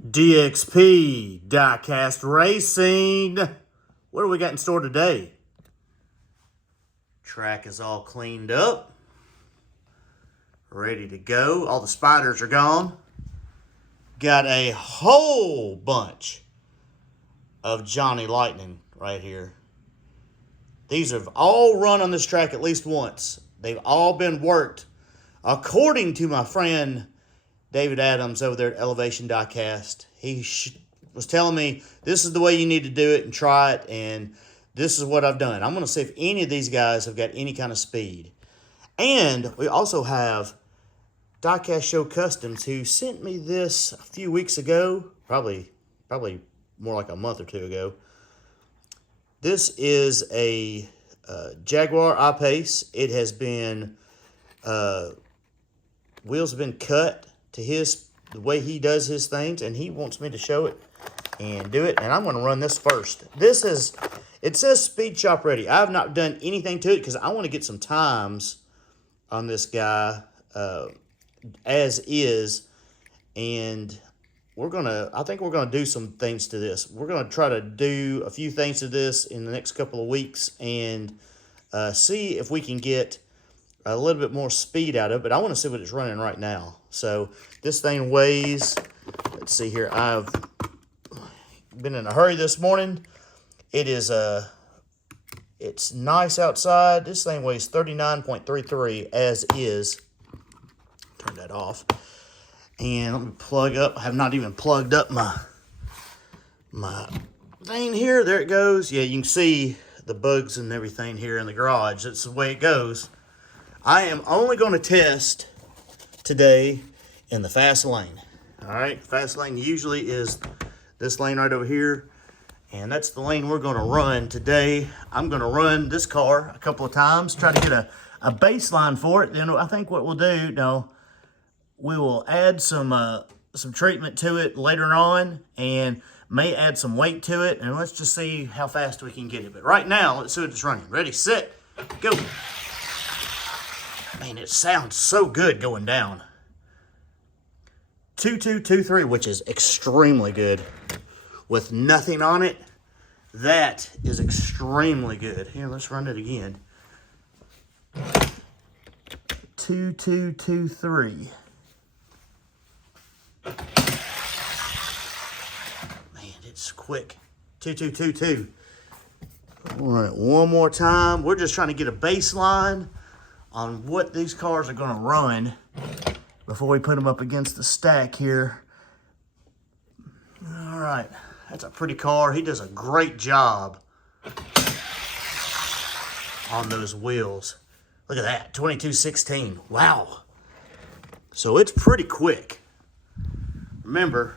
DXP Diecast Racing. What do we got in store today? Track is all cleaned up, ready to go. All the spiders are gone. Got a whole bunch of Johnny Lightning right here. These have all run on this track at least once. They've all been worked according to my friend David Adams over there at Elevation Diecast. He was telling me this is the way you need to do it and try it, and this is what I've done. I'm going to see if any of these guys have got any kind of speed. And we also have Diecast Show Customs, who sent me this a few weeks ago, probably more like a month or two ago. This is a Jaguar I-Pace. It has been, wheels have been cut to the way he does his things, and he wants me to show it and do it, and I'm going to run this first. It says Speed Shop Ready. I have not done anything to it because I want to get some times on this guy as is, and I think we're going to do some things to this. We're going to try to do a few things to this in the next couple of weeks and see if we can get a little bit more speed out of it. But I want to see what it's running right now. So this thing weighs, let's see here, I've been in a hurry this morning. It's nice outside. This thing weighs 39.33 as is. Turn that off. And let me plug up. I have not even plugged up my thing here. There it goes. Yeah, you can see the bugs and everything here in the garage. That's the way it goes. I am only going to test today in the fast lane. All right, fast lane usually is this lane right over here, and that's the lane we're going to run today. I'm going to run this car a couple of times, try to get a baseline for it. Then I think what we'll do, we will add some treatment to it later on, and may add some weight to it, and let's just see how fast we can get it. But right now, let's see what it's running. Ready, set, go. Man, it sounds so good going down. 2223, which is extremely good. With nothing on it, that is extremely good. Here, let's run it again. 2223. Man, it's quick. 2222. We'll run it one more time. We're just trying to get a baseline on what these cars are going to run before we put them up against the stack here. All right, that's a pretty car. He does a great job on those wheels. Look at that, 2216. Wow. So it's pretty quick. Remember,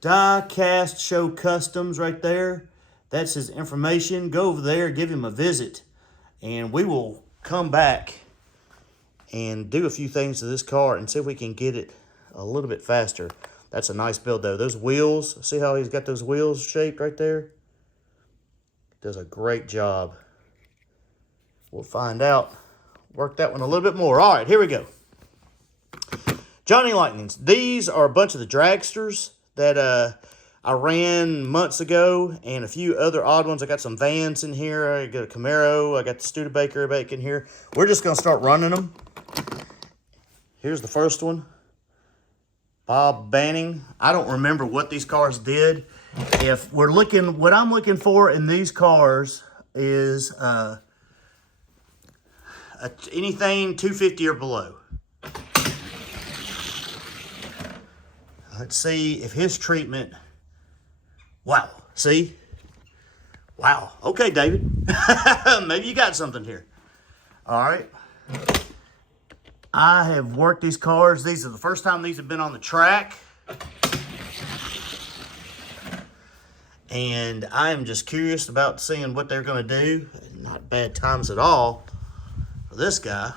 Diecast Show Customs right there. That's his information. Go over there, give him a visit, and we will come back and do a few things to this car and see if we can get it a little bit faster. That's a nice build, though. Those wheels, see how he's got those wheels shaped right there? Does a great job. We'll find out. Work that one a little bit more. All right, here we go. Johnny Lightnings. These are a bunch of the dragsters that I ran months ago, and a few other odd ones. I got some Vans in here. I got a Camaro. I got the Studebaker bike in here. We're just going to start running them. Here's the first one. Bob Banning. I don't remember what these cars did. If we're looking, what I'm looking for in these cars is anything 250 or below. Let's see if his treatment. Wow, see? Wow. Okay, David. Maybe you got something here. All right. I have worked these cars. These are the first time these have been on the track. And I am just curious about seeing what they're going to do. Not bad times at all for this guy.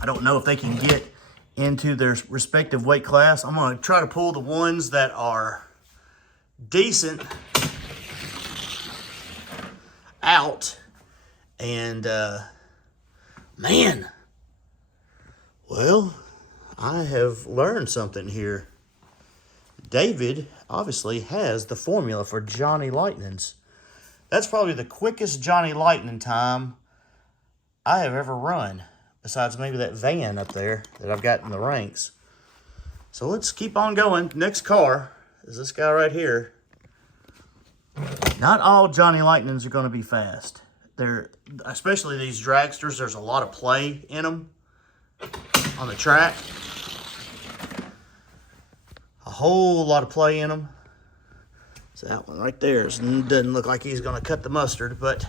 I don't know if they can get into their respective weight class. I'm going to try to pull the ones that are decent out, and man, well, I have learned something here. David obviously has the formula for Johnny Lightnings. That's probably the quickest Johnny Lightning time I have ever run, besides maybe that van up there that I've got in the ranks. So let's keep on going. Next car is this guy right here. Not all Johnny Lightnings are going to be fast. They're, especially these dragsters, there's a lot of play in them on the track. A whole lot of play in them. So that one right there doesn't look like he's going to cut the mustard, but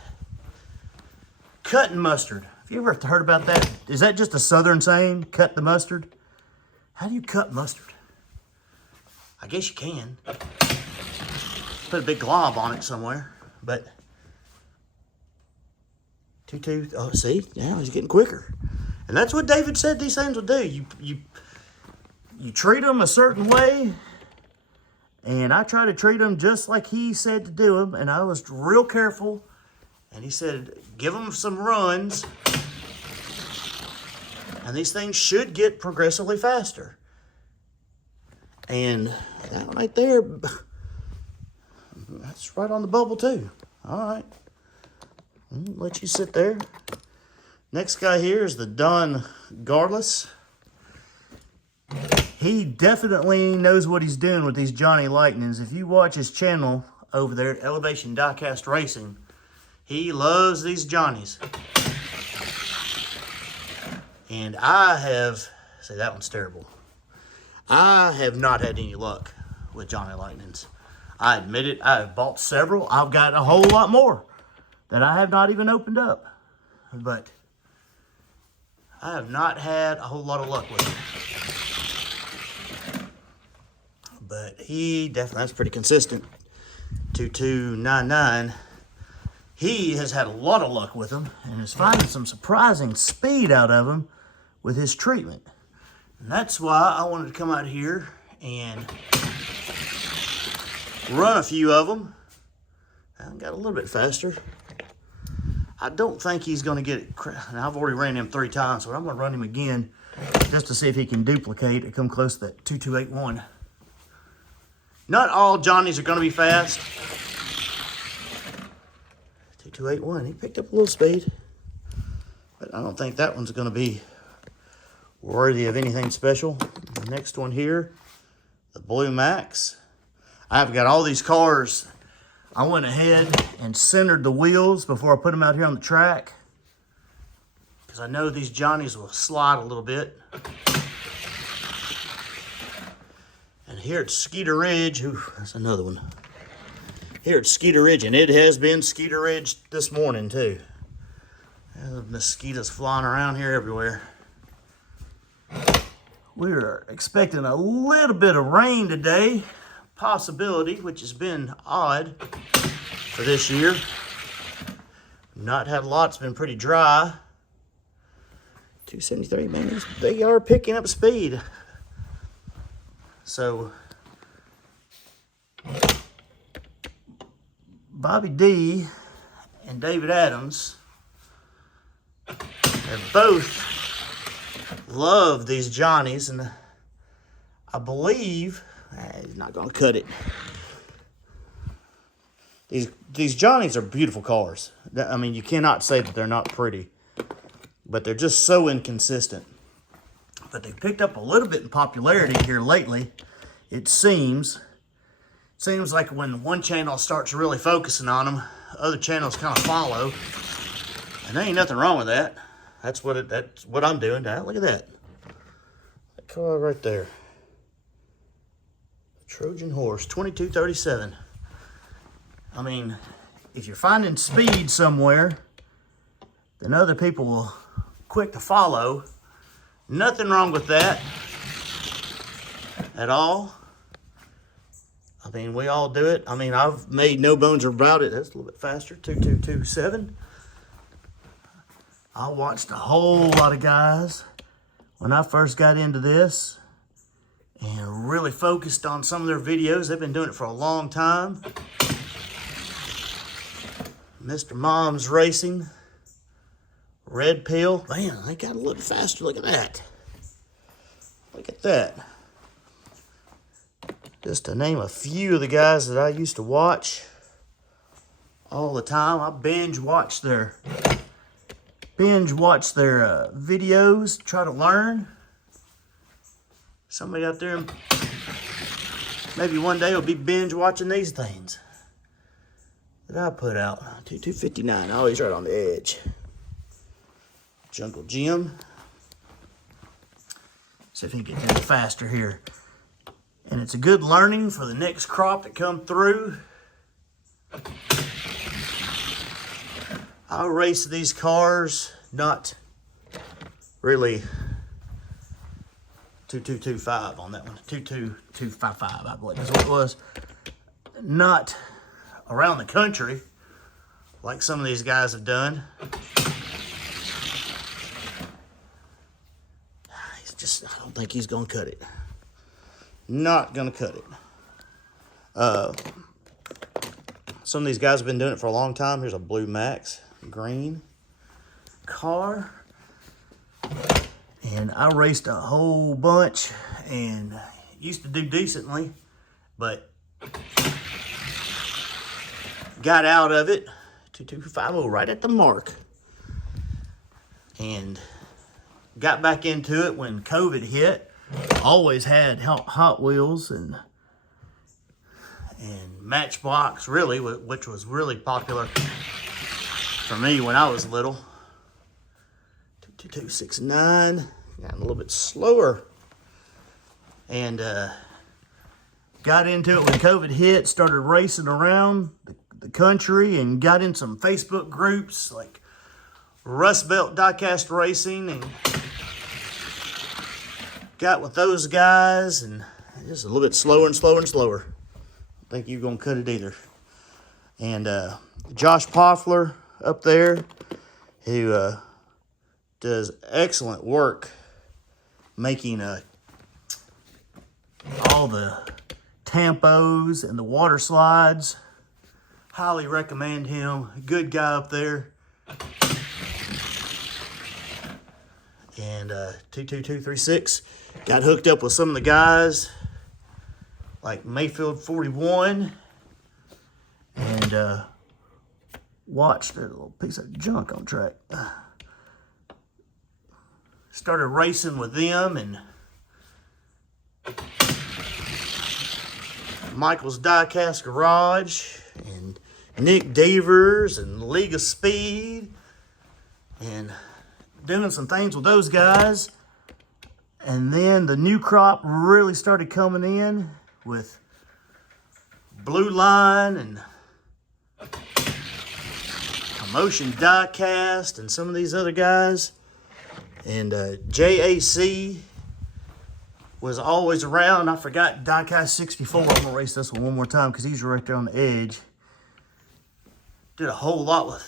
cutting mustard. Have you ever heard about that? Is that just a southern saying, cut the mustard? How do you cut mustard? I guess you can. Put a big glob on it somewhere, but 2-2, oh, see, now he's getting quicker. And that's what David said these things would do. You treat them a certain way, and I try to treat them just like he said to do them, and I was real careful. And he said, give them some runs, and these things should get progressively faster. And that one right there, that's right on the bubble too. All right, let you sit there. Next guy here is the Don Garless. He definitely knows what he's doing with these Johnny Lightnings. If you watch his channel over there at Elevation Diecast Racing, he loves these Johnnies. And I have, see, that one's terrible. I have not had any luck with Johnny Lightnings. I admit it, I have bought several. I've got a whole lot more that I have not even opened up. But I have not had a whole lot of luck with him. But he definitely, that's pretty consistent. 2299. He has had a lot of luck with them and is finding some surprising speed out of them with his treatment. And that's why I wanted to come out here and run a few of them. I got a little bit faster. I don't think he's going to get it. And I've already ran him 3 times, so I'm going to run him again just to see if he can duplicate and come close to that 2281. Not all Johnnies are going to be fast. 2281, he picked up a little speed. But I don't think that one's going to be worthy of anything special. The next one here, the Blue Max. I've got all these cars. I went ahead and centered the wheels before I put them out here on the track, because I know these Johnnies will slide a little bit. And here at Skeeter Ridge, ooh, that's another one. Here at Skeeter Ridge, and it has been Skeeter Ridge this morning too. There's mosquitoes flying around here everywhere. We're expecting a little bit of rain today, possibility, which has been odd for this year. Not had a lot, it's been pretty dry. 273, man, they are picking up speed. So, Bobby D and David Adams have both loved these Johnnies, and I believe he's not going to cut it. These Johnnies are beautiful cars. I mean, you cannot say that they're not pretty, but they're just so inconsistent. But they've picked up a little bit in popularity here lately, it seems. Seems like when one channel starts really focusing on them, other channels kind of follow. And there ain't nothing wrong with that. That's what I'm doing now. Look at that. That car right there. Trojan Horse, 2237. I mean, if you're finding speed somewhere, then other people will quick to follow. Nothing wrong with that at all. I mean, we all do it. I mean, I've made no bones about it. That's a little bit faster, 2227. I watched a whole lot of guys when I first got into this and really focused on some of their videos. They've been doing it for a long time. Mr. Mom's Racing, Red Pill. Man, they got a little faster. Look at that. Look at at that. Just to name a few of the guys that I used to watch all the time. I binge watch their videos, try to learn. Somebody out there maybe one day will be binge watching these things that I put out. 259, always right on the edge. Jungle Jim. See if he can get a little faster here. And it's a good learning for the next crop that come through. I'll race these cars, not really 2225 on that one. 22255, I believe is what it was. Not around the country like some of these guys have done. I don't think he's gonna cut it. Not gonna cut it. Some of these guys have been doing it for a long time. Here's a blue Max green car. And I raced a whole bunch and used to do decently, but got out of it. 2250 right at the mark. And got back into it when COVID hit. Always had Hot Wheels and Matchbox, really, which was really popular for me when I was little. 22269, got a little bit slower. And got into it when COVID hit, started racing around the country and got in some Facebook groups like Rust Belt Diecast Racing and got with those guys, and just a little bit slower and slower and slower. I think you're going to cut it either. And Josh Poffler up there, who does excellent work making all the tampos and the water slides. Highly recommend him. Good guy up there. And 22236 got hooked up with some of the guys like Mayfield 41 and watched a little piece of junk on track. Started racing with them and Michael's Diecast Garage and Nick Devers and League of Speed and doing some things with those guys. And then the new crop really started coming in with Blue Line and Commotion Diecast and some of these other guys. And JAC was always around. I forgot Diecast 64. I'm gonna race this one more time because he's right there on the edge. Did a whole lot with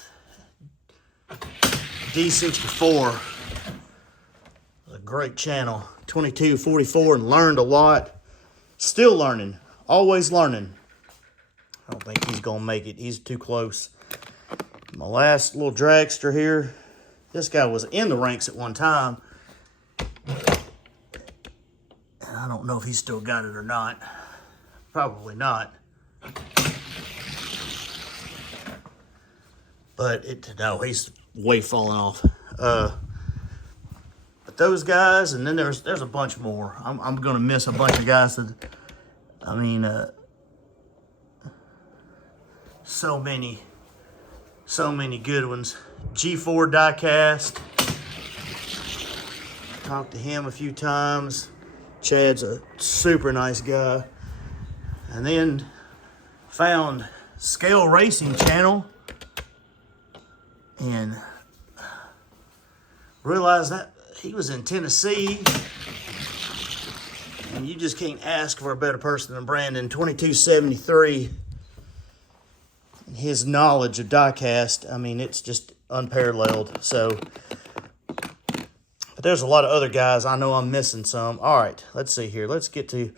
D64. A great channel. 2244 and learned a lot. Still learning. Always learning. I don't think he's gonna make it. He's too close. My last little dragster here. This guy was in the ranks at one time. And I don't know if he's still got it or not. Probably not. But no, he's way falling off. But those guys, and then there's a bunch more. I'm gonna miss a bunch of guys that, I mean, so many good ones. G4 Diecast. Talked to him a few times. Chad's a super nice guy. And then found Scale Racing Channel and realized that he was in Tennessee. And you just can't ask for a better person than Brandon. 2273. His knowledge of diecast, I mean, it's just unparalleled. So, but there's a lot of other guys. I know I'm missing some. All right, let's see here. Let's do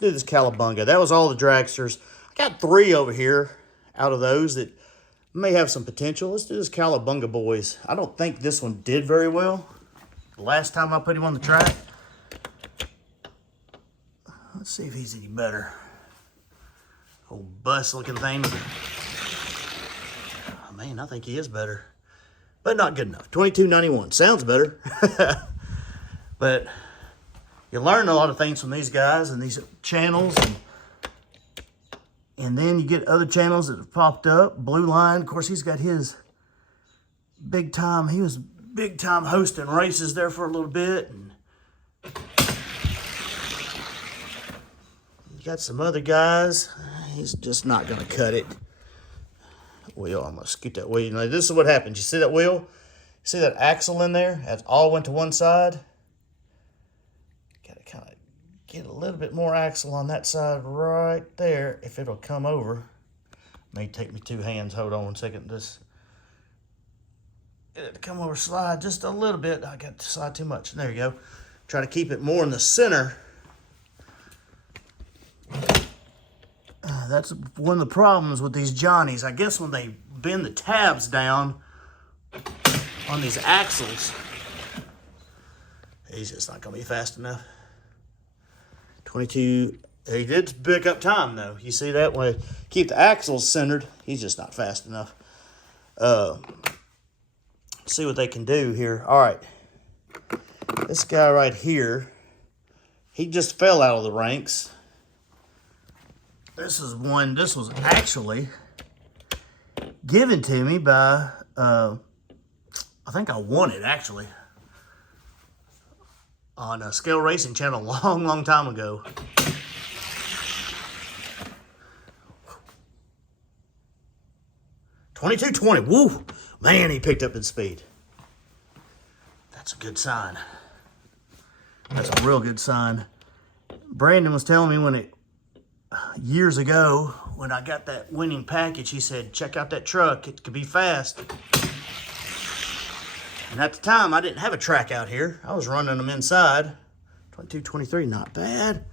this Cowabunga. That was all the dragsters. I got 3 over here out of those that may have some potential. Let's do this Cowabunga boys. I don't think this one did very well the last time I put him on the track. Let's see if he's any better. Old bus-looking thing. Oh, man, I think he is better. But not good enough. $22.91. Sounds better. But you learn a lot of things from these guys and these channels. And then you get other channels that have popped up. Blue Line, of course, he's got his big time. He was big time hosting races there for a little bit. And you got some other guys. He's just not going to cut it. Wheel, I'm going to scoot that wheel. Now, this is what happens. You see that wheel? See that axle in there? That all went to one side. Got to kind of get a little bit more axle on that side right there if it'll come over. May take me 2 hands. Hold on 1 second. This get it to come over, slide just a little bit. I got to slide too much. There you go. Try to keep it more in the center. That's one of the problems with these Johnnies. I guess when they bend the tabs down on these axles, he's just not going to be fast enough. 22. He did pick up time, though. You see that? When I keep the axles centered, he's just not fast enough. See what they can do here. All right. This guy right here, he just fell out of the ranks. This was actually given to me by, I think I won it actually on a Scale Racing channel a long, long time ago. $22.20. Woo! Man, he picked up in speed. That's a good sign. That's a real good sign. Brandon was telling me years ago when I got that winning package, he said, check out that truck. It could be fast. And at the time, I didn't have a track out here. I was running them inside. 22.23, not bad.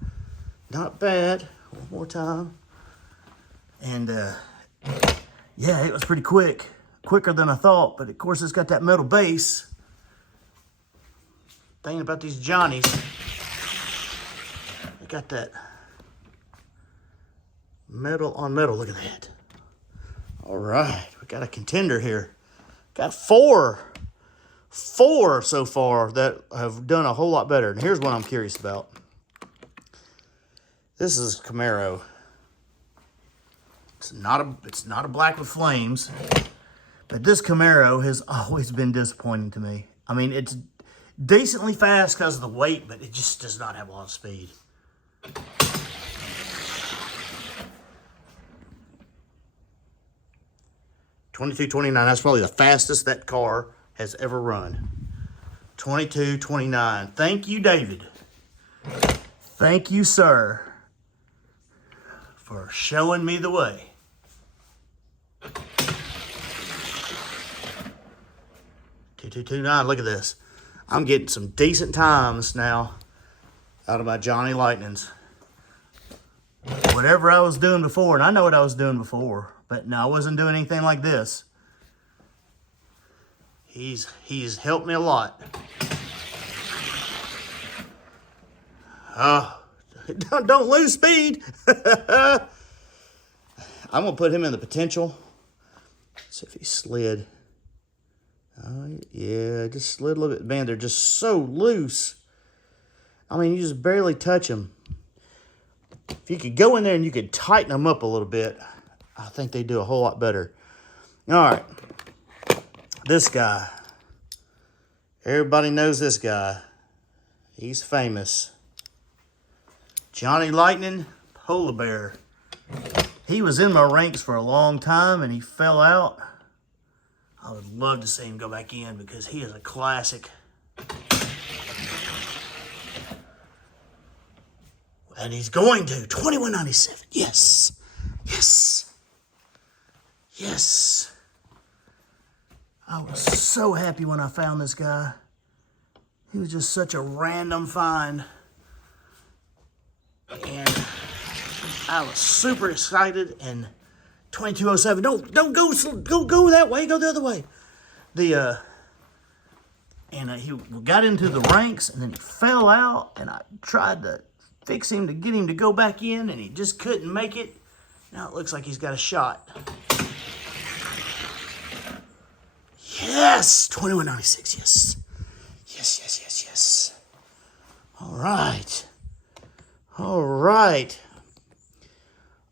Not bad. One more time. And, yeah, it was pretty quick. Quicker than I thought. But, of course, it's got that metal base. Thing about these Johnnies, they got that metal on metal. Look at that. All right. We got a contender here. Got four so far that have done a whole lot better. And here's what I'm curious about. This is Camaro. It's not a black with flames, but this Camaro has always been disappointing to me. I mean, it's decently fast because of the weight, but it just does not have a lot of speed. $22.29. That's probably the fastest that car has ever run. $22.29. Thank you, David. Thank you, sir, for showing me the way. $22.29. Look at this. I'm getting some decent times now out of my Johnny Lightnings. Whatever I was doing before, and I know what I was doing before, but no, I wasn't doing anything like this. He's helped me a lot. Don't lose speed. I'm gonna put him in the potential. Let's see if he slid. Yeah, just slid a little bit. Man, they're just so loose. I mean, you just barely touch them. If you could go in there and you could tighten them up a little bit, I think they do a whole lot better. All right. This guy. Everybody knows this guy. He's famous. Johnny Lightning, Polar Bear. He was in my ranks for a long time and he fell out. I would love to see him go back in because he is a classic. And he's going to. $21.97. Yes. Yes. Yes. I was so happy when I found this guy. He was just such a random find. And I was super excited. And 2207. Don't go that way. Go the other way. He got into the ranks and then he fell out. And I tried to fix him to get him to go back in, and he just couldn't make it. Now it looks like he's got a shot. Yes, 2196, yes. Yes, yes, yes, yes. All right. All right.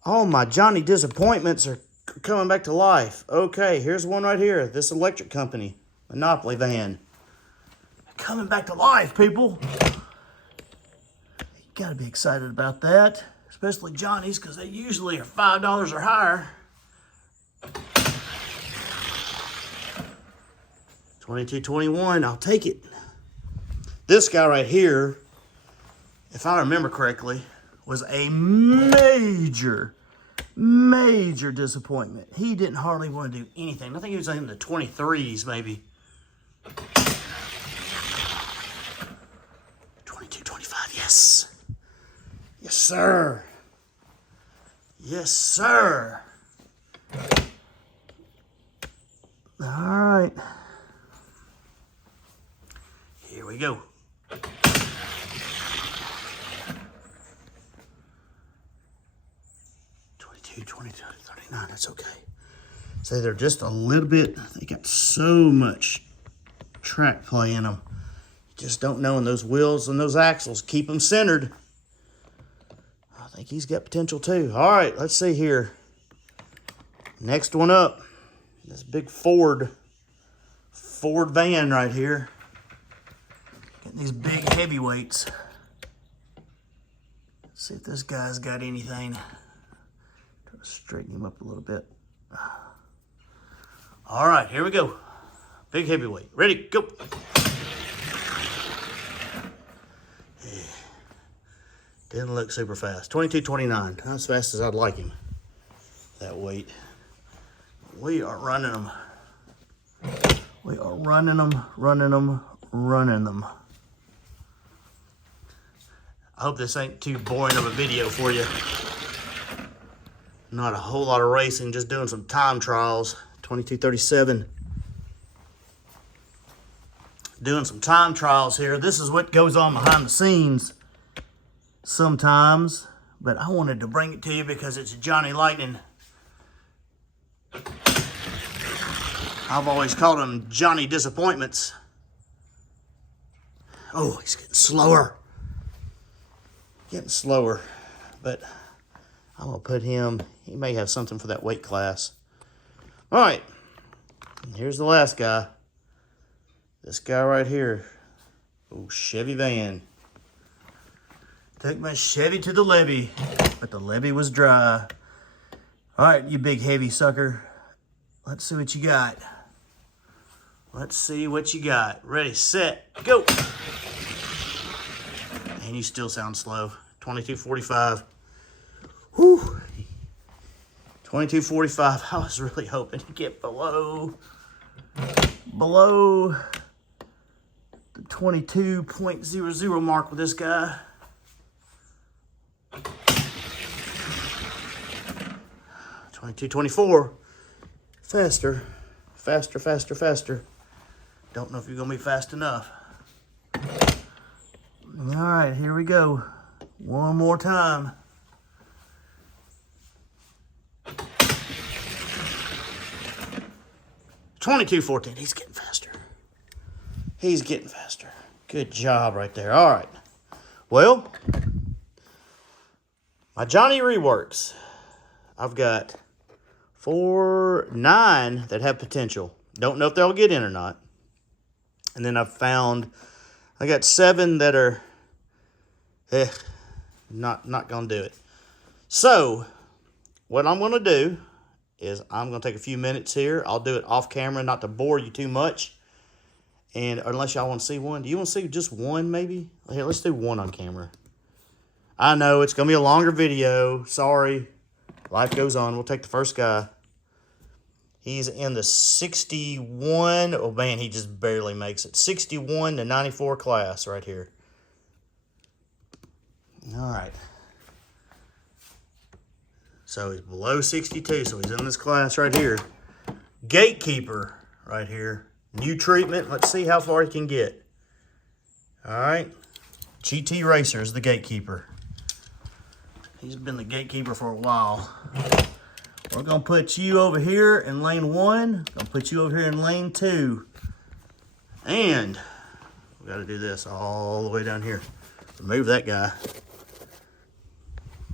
All my Johnny disappointments are coming back to life. Okay, here's one right here. This electric company, Monopoly van. Coming back to life, people. You gotta be excited about that. Especially Johnny's, because they usually are $5 or higher. 2221, I'll take it. This guy right here, if I remember correctly, was a major disappointment. He didn't hardly want to do anything. I think he was in the 23s, maybe. 2225, yes. Yes, sir. Yes, sir. All right. Here we go. 22, 39, that's okay. So they're just a little bit, they got so much track play in them. You just don't know, and those wheels and those axles keep them centered. I think he's got potential too. All right, let's see here. Next one up, this big Ford van right here. Getting these big heavyweights. Let's see if this guy's got anything. Try to straighten him up a little bit. All right, here we go. Big heavyweight. Ready, go. Didn't look super fast. 2229. Not as fast as I'd like him. That weight. We are running them. We are running them, running them, running them. I hope this ain't too boring of a video for you. Not a whole lot of racing, just doing some time trials. 2237. Doing some time trials here. This is what goes on behind the scenes sometimes, but I wanted to bring it to you because it's a Johnny Lightning. I've always called them Johnny Disappointments. Oh, he's getting slower. Getting slower, but I'm gonna put him, he may have something for that weight class. All right, here's the last guy. This guy right here. Oh, Chevy van. Took my Chevy to the levee, but the levee was dry. All right, you big heavy sucker. Let's see what you got. Let's see what you got. Ready, set, go. And you still sound slow. 2245. Whew. 2245. I was really hoping to get below the 22.00 mark with this guy. 2224. Faster. Faster, faster, faster. Don't know if you're going to be fast enough. All right, here we go. One more time. 2214. He's getting faster. He's getting faster. Good job right there. All right. Well, my Johnny reworks. I've got 9 that have potential. Don't know if they'll get in or not. And then I got 7 that are not going to do it. So, what I'm going to do is I'm going to take a few minutes here. I'll do it off camera, not to bore you too much. And unless y'all want to see one. Do you want to see just one maybe? Here, let's do one on camera. I know it's going to be a longer video. Sorry. Life goes on. We'll take the first guy. He's in the 61. Oh, man, he just barely makes it. 61 to 94 class right here. All right. So he's below 62, so he's in this class right here. Gatekeeper right here. New treatment. Let's see how far he can get. All right. GT Racer is the gatekeeper. He's been the gatekeeper for a while. We're going to put you over here in lane 1. Going to put you over here in lane 2. And we got to do this all the way down here. Remove that guy.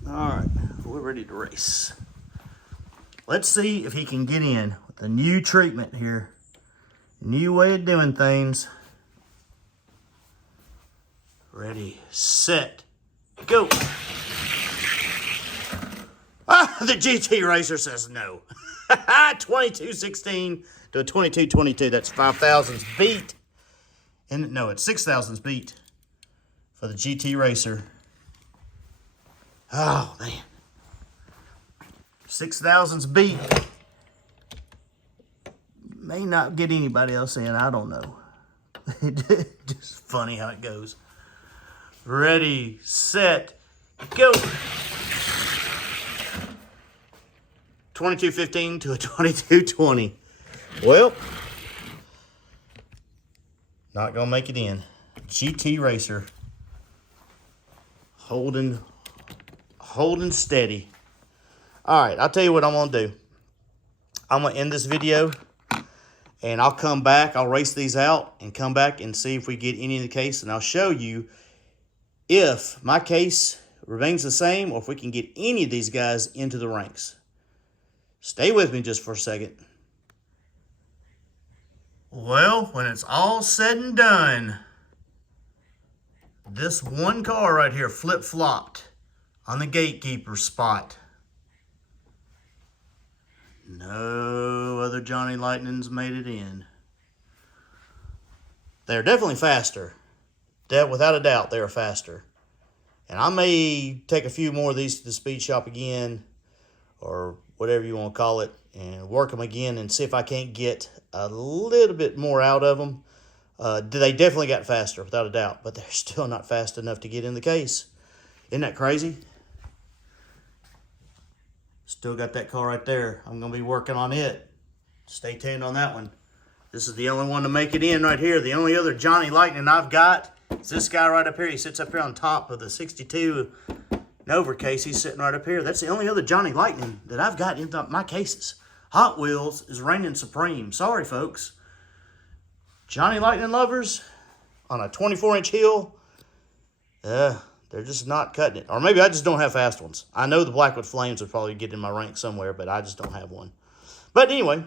All right, we're ready to race. Let's see if he can get in with the new treatment here. New way of doing things. Ready, set, go. Ah, the GT Racer says no. 2216 to a 2222. That's 5,000s beat. And no, it's 6,000s beat for the GT Racer. Oh, man. 6,000s beat. May not get anybody else in. I don't know. Just funny how it goes. Ready, set, go. 2215 to a 2220. Well, not gonna make it in. GT Racer holding steady. All right, I'll tell you what I'm gonna do. I'm gonna end this video and I'll come back. I'll race these out and come back and see if we get any of the case, and I'll show you if my case remains the same or if we can get any of these guys into the ranks. Stay with me just for a second. Well, when it's all said and done, this one car right here flip-flopped on the gatekeeper spot. No other Johnny Lightnings made it in. They're definitely faster. Without a doubt, they're faster. And I may take a few more of these to the speed shop again, or whatever you want to call it, and work them again and see if I can't get a little bit more out of them. They definitely got faster, without a doubt, but they're still not fast enough to get in the case. Isn't that crazy? Still got that car right there. I'm going to be working on it. Stay tuned on that one. This is the only one to make it in right here. The only other Johnny Lightning I've got is this guy right up here. He sits up here on top of the 62 Nova case. He's sitting right up here. That's the only other Johnny Lightning that I've got in my cases. Hot Wheels is reigning supreme. Sorry, folks. Johnny Lightning lovers on a 24-inch heel, they're just not cutting it. Or maybe I just don't have fast ones. I know the Blackwood Flames would probably get in my rank somewhere, but I just don't have one. But anyway,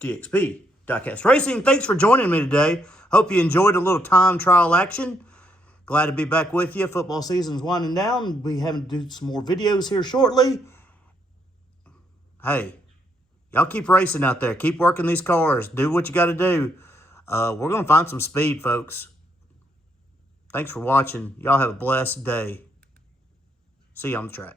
DXP, Diecast Racing, thanks for joining me today. Hope you enjoyed a little time trial action. Glad to be back with you. Football season's winding down. We having to do some more videos here shortly. Hey, y'all keep racing out there. Keep working these cars. Do what you got to do. We're going to find some speed, folks. Thanks for watching. Y'all have a blessed day. See you on the track.